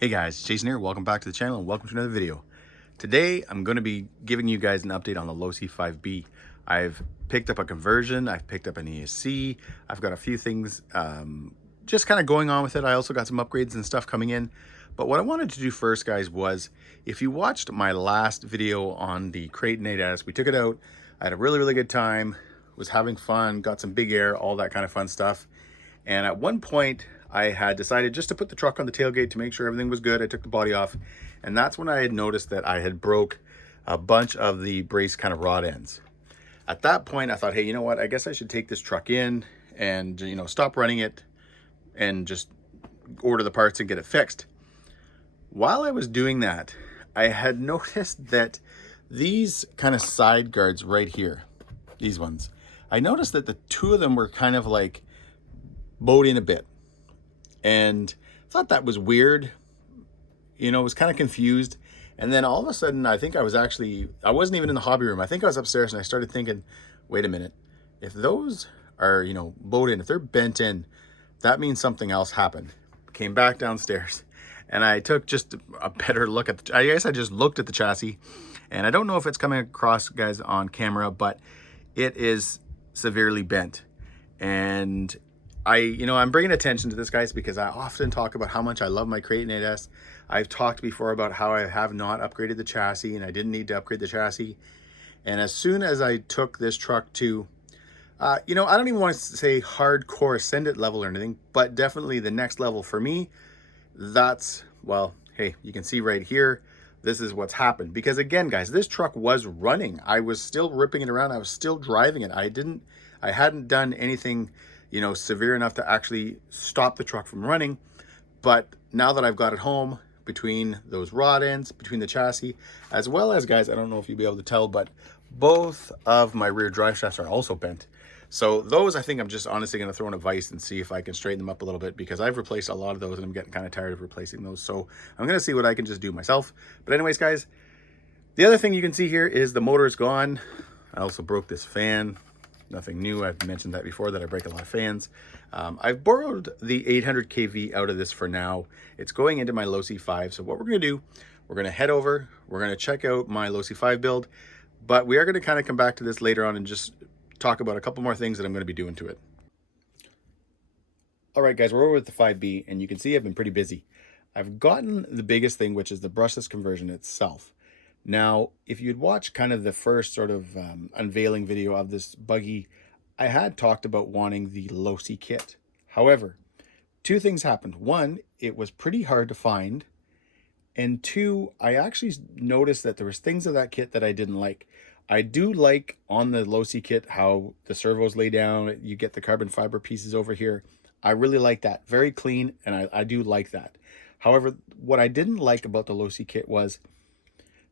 Hey guys, Jason here. Welcome back to the channel and welcome to another video. Today I'm going to be giving you guys an update on the Losi 5ive-B. I've picked up a conversion, I've picked up an ESC, I've got a few things just kind of going on with it. I also got some upgrades and stuff coming in. But what I wanted to do first, guys, was if you watched my last video on the Kraton 8S, we took it out. I had a really good time, was having fun, got some big air, all that kind of fun stuff. And at one point, I had decided just to put the truck on the tailgate to make sure everything was good. I took the body off, and that's when I had noticed that I had broke a bunch of the brace kind of rod ends. At that point, I thought, hey, you know what? I guess I should take this truck in and, stop running it and just order the parts and get it fixed. While I was doing that, I had noticed that these kind of side guards right here, these ones, I noticed that the two of them were kind of like bowed in a bit. And I thought that was weird. Was kind of confused. And then all of a sudden, I think I wasn't even in the hobby room. I think I was upstairs and I started thinking, wait a minute, if those are, bowed in, if they're bent in, that means something else happened. Came back downstairs and I took just a better look at I guess I just looked at the chassis, and I don't know if it's coming across, guys, on camera, but it is severely bent. And I'm bringing attention to this, guys, because I often talk about how much I love my Kraton 8S. I've talked before about how I have not upgraded the chassis, and I didn't need to upgrade the chassis. And as soon as I took this truck to, I don't even want to say hardcore send it level or anything, but definitely the next level for me, that's, well, hey, you can see right here, this is what's happened. Because again, guys, this truck was running. I was still ripping it around. I was still driving it. I hadn't done anything severe enough to actually stop the truck from running. But now that I've got it home, between those rod ends, between the chassis, as well as, guys, I don't know if you'll be able to tell, but both of my rear drive shafts are also bent. So those, I think I'm just honestly going to throw in a vise and see if I can straighten them up a little bit, because I've replaced a lot of those and I'm getting kind of tired of replacing those. So I'm going to see what I can just do myself. But anyways, guys, the other thing you can see here is the motor is gone. I also broke this fan. Nothing new. I've mentioned that before, that I break a lot of fans. I've borrowed the 800 kV out of this for now. It's going into my Losi 5. So what we're going to do, we're going to head over, we're going to check out my Losi 5 build, but we are going to kind of come back to this later on and just talk about a couple more things that I'm going to be doing to it. All right, guys, we're over with the 5ive-B, and you can see I've been pretty busy. I've gotten the biggest thing, which is the brushless conversion itself. Now, if you'd watched kind of the first sort of unveiling video of this buggy, I had talked about wanting the Losi kit. However, two things happened. One, it was pretty hard to find. And two, I actually noticed that there was things of that kit that I didn't like. I do like on the Losi kit how the servos lay down. You get the carbon fiber pieces over here. I really like that. Very clean, and I do like that. However, what I didn't like about the Losi kit was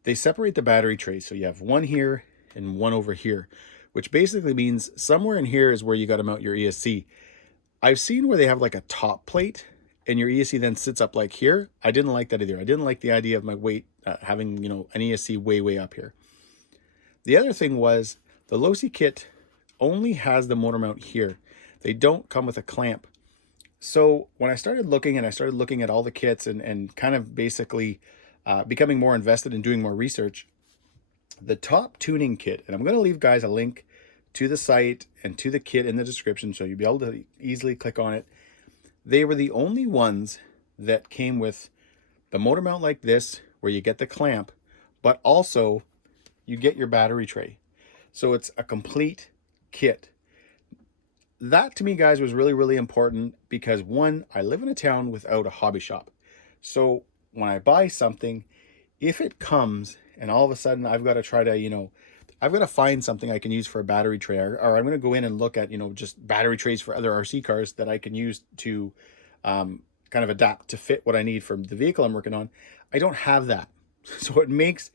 they separate the battery trays. So you have one here and one over here, which basically means somewhere in here is where you got to mount your ESC. I've seen where they have like a top plate and your ESC then sits up like here. I didn't like that either. I didn't like the idea of my weight having, an ESC way up here. The other thing was the Losi kit only has the motor mount here. They don't come with a clamp. So when I started looking at all the kits and kind of basically becoming more invested in doing more research, the top tuning kit, and I'm going to leave, guys, a link to the site and to the kit in the description so you'll be able to easily click on it. They were the only ones that came with the motor mount like this, where you get the clamp, but also you get your battery tray. So it's a complete kit. That to me, guys, was really important, because one, I live in a town without a hobby shop. So when I buy something, if it comes and all of a sudden I've got to try to, I've got to find something I can use for a battery tray, or I'm going to go in and look at, just battery trays for other RC cars that I can use to kind of adapt to fit what I need for the vehicle I'm working on. I don't have that. So it makes,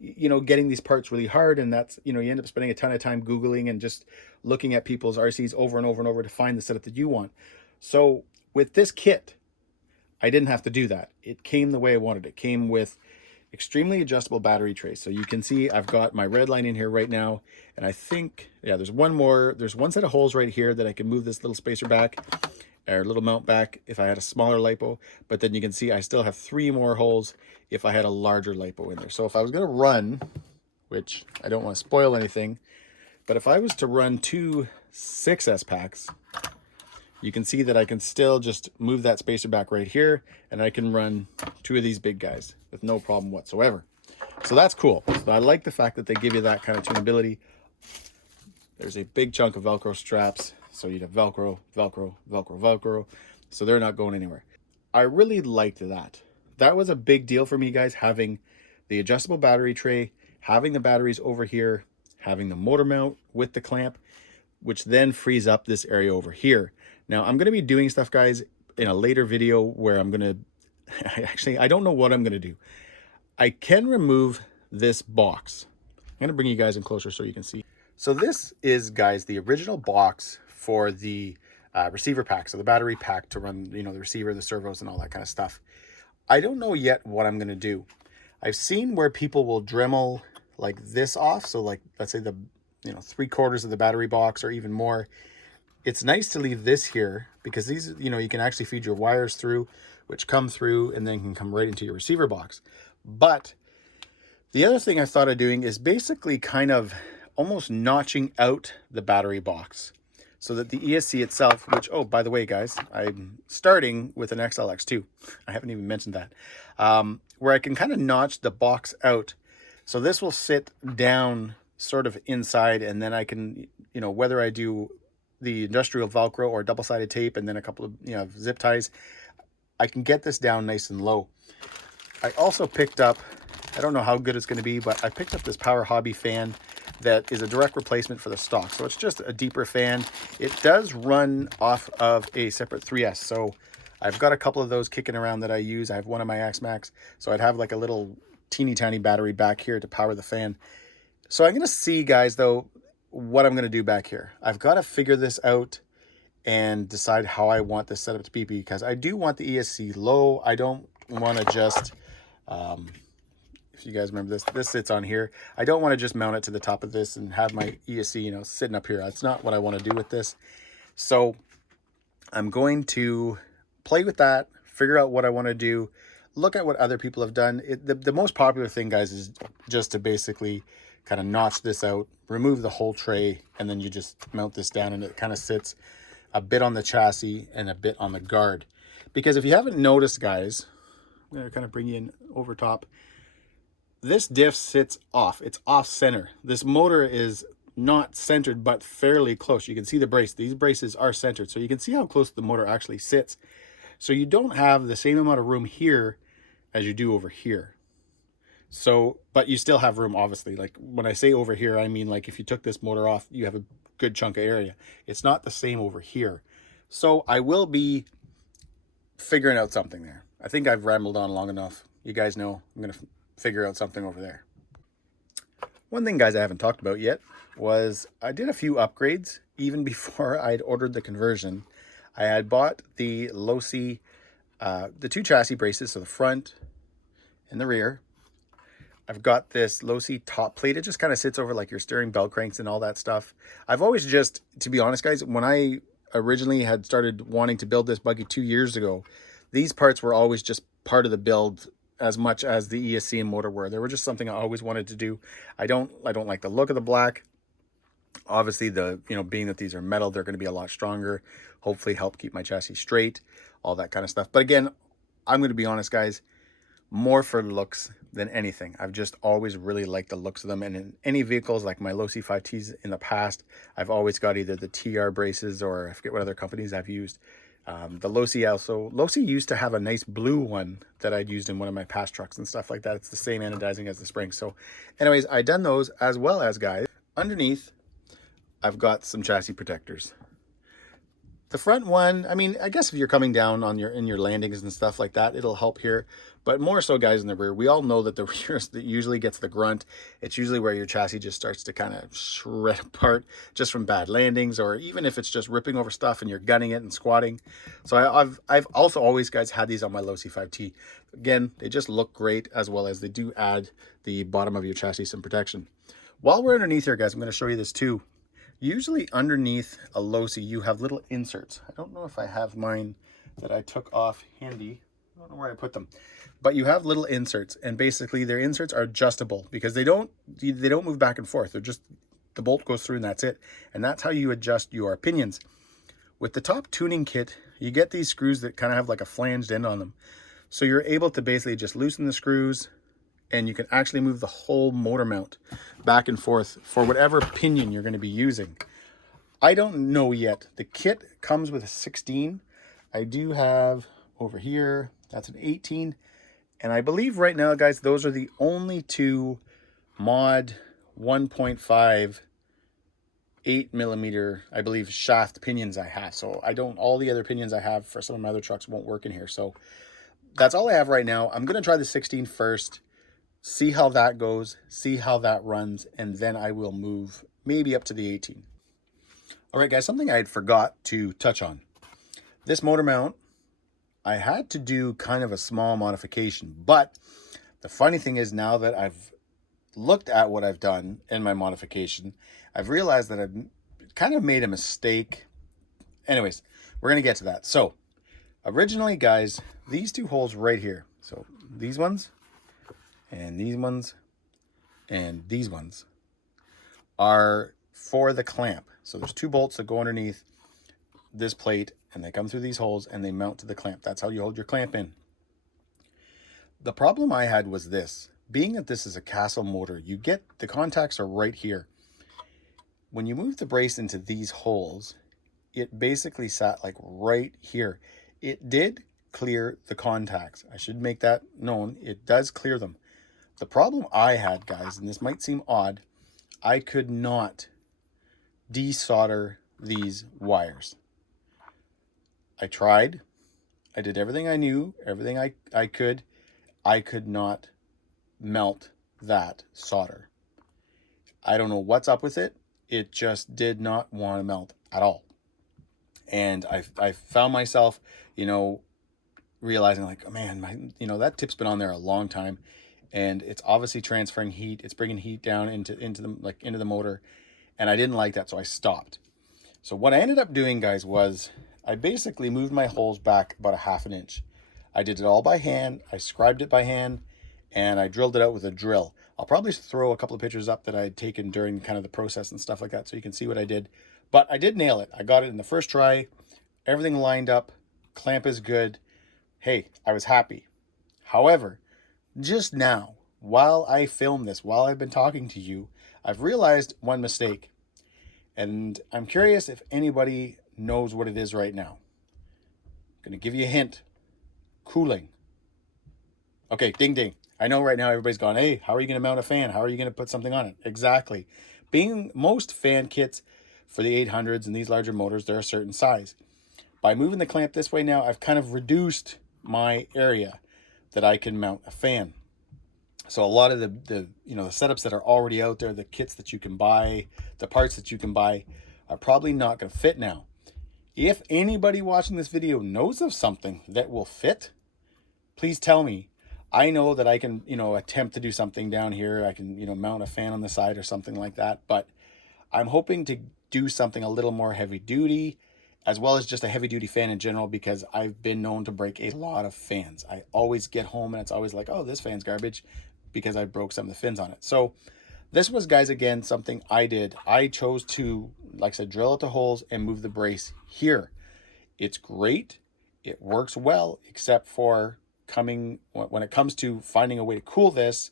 getting these parts really hard. And that's, you end up spending a ton of time Googling and just looking at people's RCs over and over to find the setup that you want. So with this kit, I didn't have to do that. It came the way I wanted. It came with extremely adjustable battery trays. So you can see I've got my red line in here right now. And I think, yeah, there's one set of holes right here that I can move this little spacer back. or a little mount back if I had a smaller lipo, but then you can see I still have 3 more holes if I had a larger lipo in there. So if I was going to run, which I don't want to spoil anything, but if I was to run 2 6S packs, you can see that I can still just move that spacer back right here, and I can run 2 of these big guys with no problem whatsoever. So that's cool. So I like the fact that they give you that kind of tunability. There's a big chunk of Velcro straps. So you'd have Velcro, Velcro, Velcro, Velcro. So they're not going anywhere. I really liked that. That was a big deal for me, guys, having the adjustable battery tray, having the batteries over here, having the motor mount with the clamp, which then frees up this area over here. Now, I'm going to be doing stuff, guys, in a later video where I'm going to... Actually, I don't know what I'm going to do. I can remove this box. I'm going to bring you guys in closer so you can see. So this is, guys, the original box for the receiver pack. So the battery pack to run, you know, the receiver, the servos, and all that kind of stuff. I don't know yet what I'm going to do. I've seen where people will Dremel like this off. So like, let's say the, you know, 3/4 of the battery box or even more. It's nice to leave this here because these, you know, you can actually feed your wires through, which come through and then can come right into your receiver box. But the other thing I thought of doing is basically kind of almost notching out the battery box so that the ESC itself, which, oh, by the way, guys, I'm starting with an XLX2. I haven't even mentioned that, where I can kind of notch the box out. So this will sit down sort of inside, and then I can, you know, whether I do the industrial Velcro or double-sided tape and then a couple of, you know, zip ties, I can get this down nice and low. I also picked up, I don't know how good it's going to be, but I picked up this Power Hobby fan that is a direct replacement for the stock. So it's just a deeper fan. It does run off of a separate 3S. So I've got a couple of those kicking around that I use. I have one of my X-maxx. So I'd have like a little teeny tiny battery back here to power the fan. So I'm going to see, guys, though, what I'm going to do back here. I've got to figure this out and decide how I want this setup to be, because I do want the ESC low. I don't want to just... if you guys remember this sits on here. I don't want to just mount it to the top of this and have my ESC, you know, sitting up here. That's not what I want to do with this. So I'm going to play with that, figure out what I want to do, look at what other people have done. The most popular thing, guys, is just to basically kind of notch this out, remove the whole tray, and then you just mount this down, and it kind of sits a bit on the chassis and a bit on the guard. Because if you haven't noticed, guys, I'm going to kind of bring you in over top. This diff sits off. It's off center. This motor is not centered, but fairly close. You can see the brace. These braces are centered. So you can see how close the motor actually sits. So you don't have the same amount of room here as you do over here. So, but you still have room, obviously. Like when I say over here, I mean like if you took this motor off, you have a good chunk of area. It's not the same over here. So I will be figuring out something there. I think I've rambled on long enough. You guys know I'm going to figure out something over there. One thing, guys, I haven't talked about yet was I did a few upgrades even before I'd ordered the conversion. I had bought the Losi, the 2 chassis braces, so the front and the rear. I've got this Losi top plate. It just kind of sits over like your steering bell cranks and all that stuff. I've always just, to be honest, guys, when I originally had started wanting to build this buggy 2 years ago, these parts were always just part of the build as much as the ESC and motor were. They were just something I always wanted to do. I don't like the look of the black. Obviously, the, you know, being that these are metal, they're going to be a lot stronger. Hopefully help keep my chassis straight, all that kind of stuff. But again, I'm going to be honest, guys, more for looks than anything. I've just always really liked the looks of them. And in any vehicles like my Losi 5Ts in the past, I've always got either the TR braces or I forget what other companies I've used. The Losi also, Losi used to have a nice blue one that I'd used in one of my past trucks and stuff like that. It's the same anodizing as the spring. So anyways, I done those, as well as, guys, underneath, I've got some chassis protectors. The front one, I mean, I guess if you're coming down on in your landings and stuff like that, it'll help here. But more so, guys, in the rear, we all know that the rear usually gets the grunt. It's usually where your chassis just starts to kind of shred apart just from bad landings, or even if it's just ripping over stuff and you're gunning it and squatting. So I've also always, guys, had these on my Losi 5T. Again, they just look great, as well as they do add the bottom of your chassis some protection. While we're underneath here, guys, I'm going to show you this too. Usually underneath a Losi, you have little inserts. I don't know if I have mine that I took off handy. I don't know where I put them. But you have little inserts, and basically their inserts are adjustable because they don't move back and forth. They're just, the bolt goes through and that's it. And that's how you adjust your pinions. With the top tuning kit, you get these screws that kind of have like a flanged end on them. So you're able to basically just loosen the screws, and you can actually move the whole motor mount back and forth for whatever pinion you're going to be using. I don't know yet. The kit comes with a 16. I do have over here, that's an 18. And I believe right now, guys, those are the only two mod 1.5 8mm, I believe, shaft pinions I have. So all the other pinions I have for some of my other trucks won't work in here. So that's all I have right now. I'm going to try the 16 first, see how that goes, see how that runs, and then I will move maybe up to the 18. All right, guys, something I had forgot to touch on. This motor mount, I had to do kind of a small modification, but the funny thing is, now that I've looked at what I've done in my modification, I've realized that I've kind of made a mistake. Anyways, we're going to get to that. So originally, guys, these two holes right here, so these ones and these ones and these ones, are for the clamp. So there's two bolts that go underneath this plate, and they come through these holes and they mount to the clamp. That's how you hold your clamp in. The problem I had was this. Being that this is a Castle motor, you get the contacts are right here. When you move the brace into these holes, it basically sat like right here. It did clear the contacts. I should make that known. It does clear them. The problem I had, guys, and this might seem odd, I could not desolder these wires. I tried. I did everything I knew, everything I could. I could not melt that solder. I don't know what's up with it. It just did not want to melt at all. And I found myself, realizing like, oh man, that tip's been on there a long time, and it's obviously transferring heat. It's bringing heat down into the motor, and I didn't like that, so I stopped. So what I ended up doing, guys, was I basically moved my holes back about a 1/2 inch. I did it all by hand. I scribed it by hand, and I drilled it out with a drill. I'll probably throw a couple of pictures up that I had taken during kind of the process and stuff like that, so you can see what I did. But I did nail it. I got it in the first try. Everything lined up. Clamp is good. Hey, I was happy. However, just now, while I film this, while I've been talking to you, I've realized one mistake. And I'm curious if anybody knows what it is right now. I'm going to give you a hint. Cooling. Okay, ding ding. I know right now everybody's going, hey, how are you going to mount a fan? How are you going to put something on it? Exactly. Being most fan kits for the 800s and these larger motors, they're a certain size. By moving the clamp this way now, I've kind of reduced my area that I can mount a fan. So a lot of the setups that are already out there, the kits that you can buy, the parts that you can buy, are probably not going to fit now. If anybody watching this video knows of something that will fit, please tell me. I know that I can, attempt to do something down here. I can, mount a fan on the side or something like that. But I'm hoping to do something a little more heavy duty, as well as just a heavy duty fan in general, because I've been known to break a lot of fans. I always get home and it's always like, oh, this fan's garbage, because I broke some of the fins on it. So this was, guys, again, something I did. I chose to, like I said, drill out the holes and move the brace here. It's great. It works well, except for when it comes to finding a way to cool this,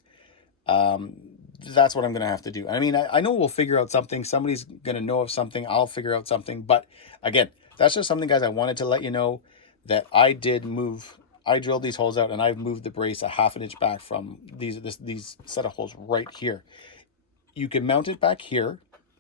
that's what I'm going to have to do. I mean, I know we'll figure out something. Somebody's going to know of something. I'll figure out something. But again, that's just something, guys, I wanted to let you know that I did move. I drilled these holes out, and I've moved the brace a 1/2 inch back from these set of holes right here. You can mount it back here,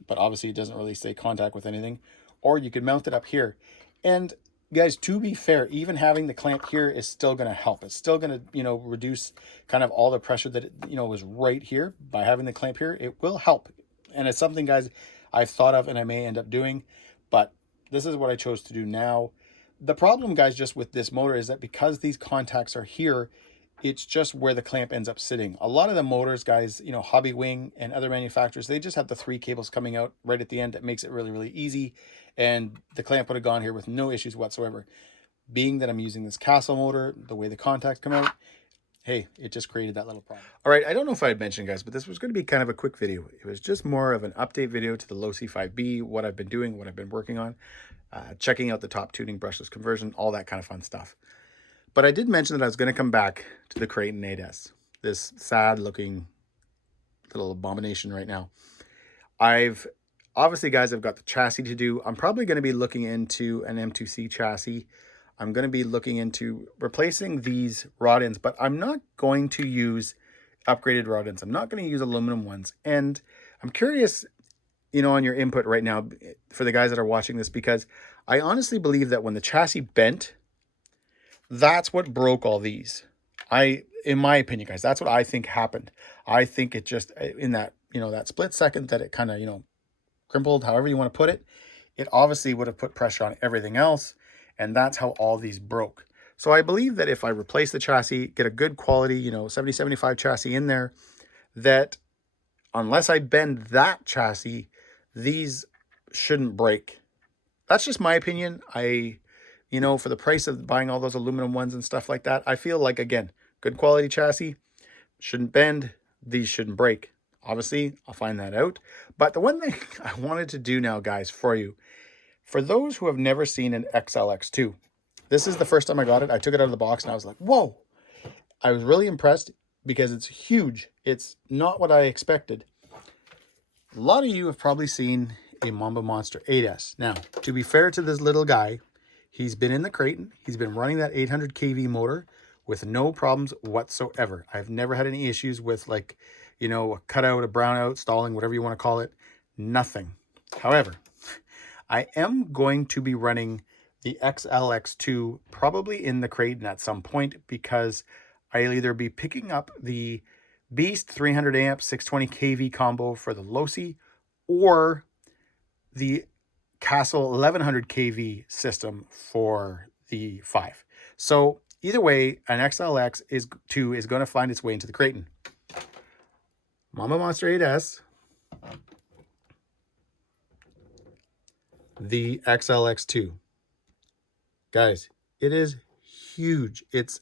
but obviously it doesn't really stay contact with anything. Or you could mount it up here. And guys, to be fair, even having the clamp here is still going to help. It's still going to, reduce kind of all the pressure that, was right here. By having the clamp here, it will help. And it's something, guys, I've thought of and I may end up doing. But this is what I chose to do now. The problem, guys, just with this motor is that because these contacts are here, It's just where the clamp ends up sitting. A lot of the motors, guys, you know, Hobby Wing and other manufacturers, they just have the 3 cables coming out right at the end. That makes it really, really easy. And the clamp would have gone here with no issues whatsoever. Being that I'm using this Castle motor, the way the contacts come out, hey, it just created that little problem. All right, I don't know if I had mentioned, guys, but this was going to be kind of a quick video. It was just more of an update video to the Losi 5ive-B, what I've been doing, what I've been working on, checking out the top tuning, brushless conversion, all that kind of fun stuff. But I did mention that I was going to come back to the Kraton 8S, this sad-looking little abomination right now. Obviously, guys, I've got the chassis to do. I'm probably going to be looking into an M2C chassis. I'm going to be looking into replacing these rod ends, but I'm not going to use upgraded rod ends. I'm not going to use aluminum ones. And I'm curious, you know, on your input right now for the guys that are watching this, because I honestly believe that when the chassis bent, that's what broke all these. In my opinion, guys, that's what I think happened. I think it just, in that, you know, that split second that it kind of, you know, crimpled, however you want to put it, it obviously would have put pressure on everything else. And that's how all these broke. So I believe that if I replace the chassis, get a good quality, you know, 70-75 chassis in there, that unless I bend that chassis, these shouldn't break. That's just my opinion. You know, for the price of buying all those aluminum ones and stuff like that, I feel like, again, good quality chassis, shouldn't bend, these shouldn't break. Obviously, I'll find that out. But the one thing I wanted to do now, guys, for you, for those who have never seen an XLX2, this is the first time I got it. I took it out of the box and I was like, whoa. I was really impressed because it's huge. It's not what I expected. A lot of you have probably seen a Mamba Monster 8S. Now, to be fair to this little guy, he's been in the Kraton. He's been running that 800 kV motor with no problems whatsoever. I've never had any issues with, like, you know, a cutout, a brownout, stalling, whatever you want to call it. Nothing. However, I am going to be running the XLX2 probably in the Kraton at some point, because I'll either be picking up the Beast 300 amp 620 kV combo for the Losi, or the Castle 1100 kV system for the 5. So either way, an XLX2 is going to find its way into the Kraton. Mamba Monster 8S, the XLX2. Guys, it is huge. It's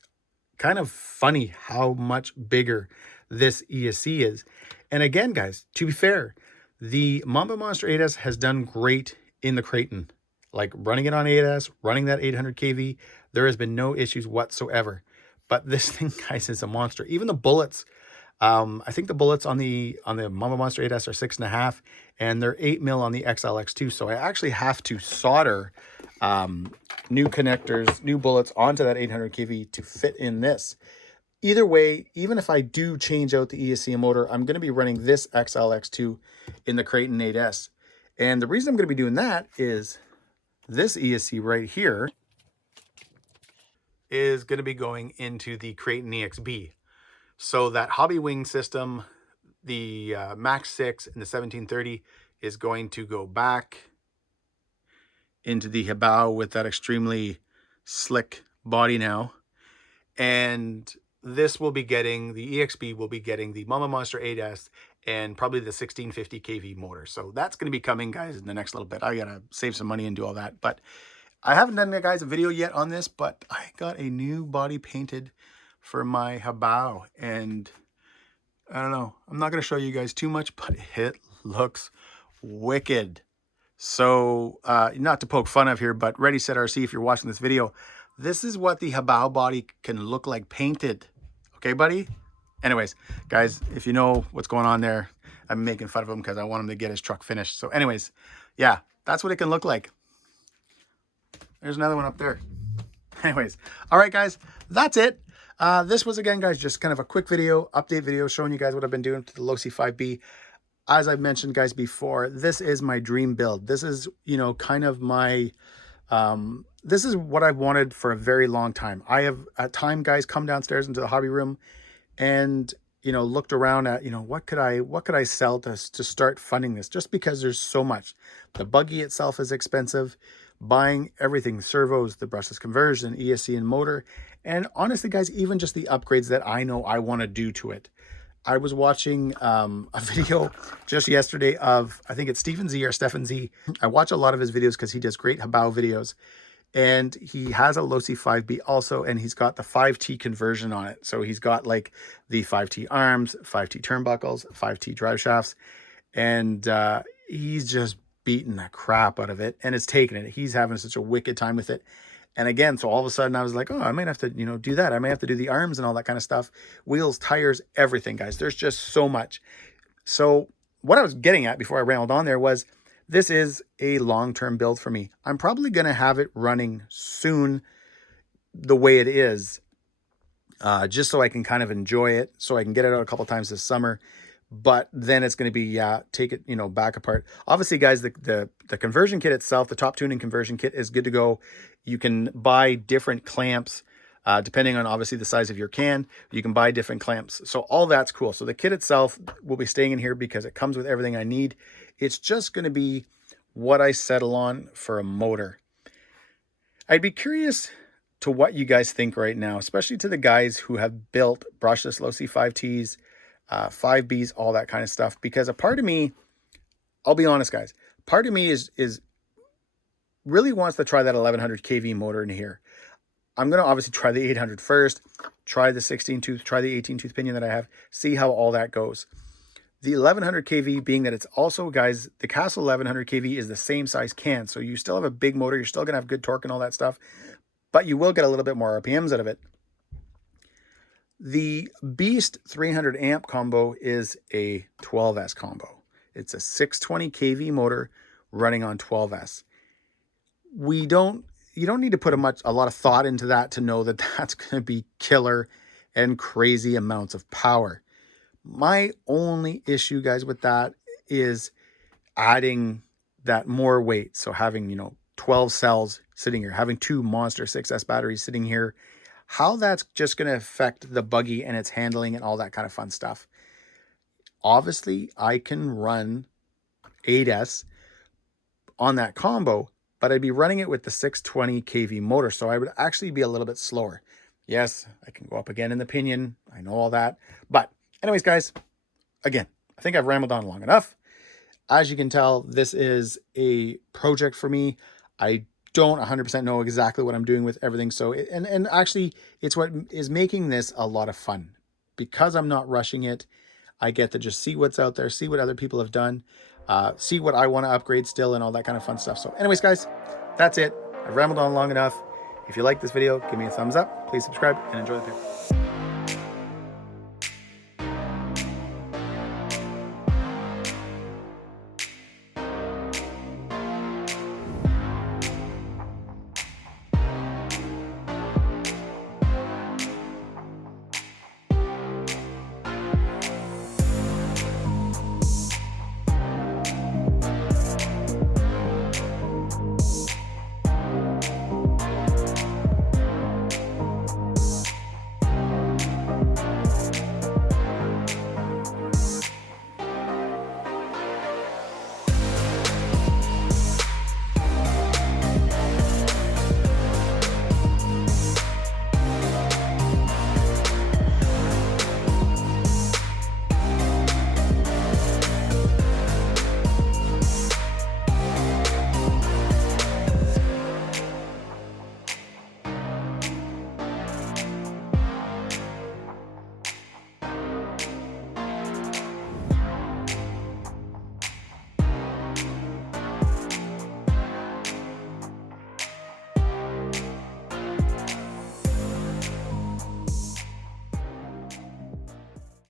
kind of funny how much bigger this ESC is. And again, guys, to be fair, the Mamba Monster 8S has done great in the Kraton. Like running it on 8S, running that 800 kV, there has been no issues whatsoever. But this thing, guys, is a monster. Even the bullets, I think the bullets on the Mamba Monster 8S are 6.5, and they're 8mm on the XLX2. So I actually have to solder new connectors, new bullets onto that 800 kV to fit in this. Either way, even if I do change out the ESC motor, I'm going to be running this XLX2 in the Kraton 8S. And the reason I'm going to be doing that is this ESC right here is going to be going into the Kraton EXB. So that Hobby Wing system, the Max 6 and the 1730 is going to go back into the Hibao with that extremely slick body now. And this will be getting, the EXB will be getting the Mamba Monster 8S and probably the 1650 kV motor. So that's going to be coming, guys, in the next little bit. I got to save some money and do all that. But I haven't done, guys, a video yet on this, but I got a new body painted for my Hibao. And I don't know, I'm not going to show you guys too much, but it looks wicked. So not to poke fun of here, but Ready Set RC, if you're watching this video, this is what the Hibao body can look like painted. Okay, buddy? Anyways, guys, if you know what's going on there, I'm making fun of him because I want him to get his truck finished. So anyways, yeah, that's what it can look like. There's another one up there. Anyways, all right, guys, that's it. This was, again, guys, just kind of a quick video, update video, showing you guys what I've been doing to the Losi 5ive-B. As I've mentioned, guys, before, this is my dream build. This is, you know, kind of my, this is what I've wanted for a very long time. I have, at time, guys, come downstairs into the hobby room and, you know, looked around at, you know, what could I sell to start funding this, just because there's so much. The buggy itself is expensive, buying everything, servos, the brushless conversion, ESC and motor, and honestly guys, even just the upgrades that I know I want to do to it. I was watching a video just yesterday of, I think it's Stephen Z or Stefan Z. I watch a lot of his videos because he does great Habao videos. And he has a Losi 5ive-B also, and he's got the 5T conversion on it. So he's got like the 5T arms, 5T turnbuckles, 5T drive shafts, and he's just beating the crap out of it, and it's taking it. He's having such a wicked time with it. And again, so all of a sudden I was like, oh, I might have to, do that. I may have to do the arms and all that kind of stuff. Wheels, tires, everything, guys. There's just so much. So what I was getting at before I rambled on there was, this is a long-term build for me. I'm probably going to have it running soon the way it is, just so I can kind of enjoy it, so I can get it out a couple times this summer. But then it's going to be, take it, back apart. Obviously, guys, the conversion kit itself, the top tuning conversion kit is good to go. You can buy different clamps, depending on obviously the size of your can. You can buy different clamps. So all that's cool. So the kit itself will be staying in here because it comes with everything I need. It's just going to be what I settle on for a motor. I'd be curious to what you guys think right now, especially to the guys who have built brushless Losi 5Ts, 5Bs, all that kind of stuff. Because a part of me, I'll be honest, guys, part of me is really wants to try that 1100 kV motor in here. I'm going to obviously try the 800 first, try the 16 tooth, try the 18 tooth pinion that I have, see how all that goes. The 1100 kV being that it's also, guys, the Castle 1100 kV is the same size can. So you still have a big motor. You're still going to have good torque and all that stuff, but you will get a little bit more RPMs out of it. The Beast 300 amp combo is a 12S combo. It's a 620 kV motor running on 12S. You don't need to put a lot of thought into that to know that that's going to be killer and crazy amounts of power. My only issue, guys, with that is adding that more weight. So having, 12 cells sitting here, having 2 monster 6S batteries sitting here, how that's just going to affect the buggy and its handling and all that kind of fun stuff. Obviously, I can run 8S on that combo, but I'd be running it with the 620 kV motor, so I would actually be a little bit slower. Yes, I can go up again in the pinion. I know all that. But anyways, guys, again, I think I've rambled on long enough. As you can tell, this is a project for me. I don't 100% know exactly what I'm doing with everything. So, and actually, it's what is making this a lot of fun. Because I'm not rushing it, I get to just see what's out there, see what other people have done, see what I want to upgrade still and all that kind of fun stuff. So anyways, guys, that's it. I've rambled on long enough. If you like this video, give me a thumbs up. Please subscribe and enjoy the video.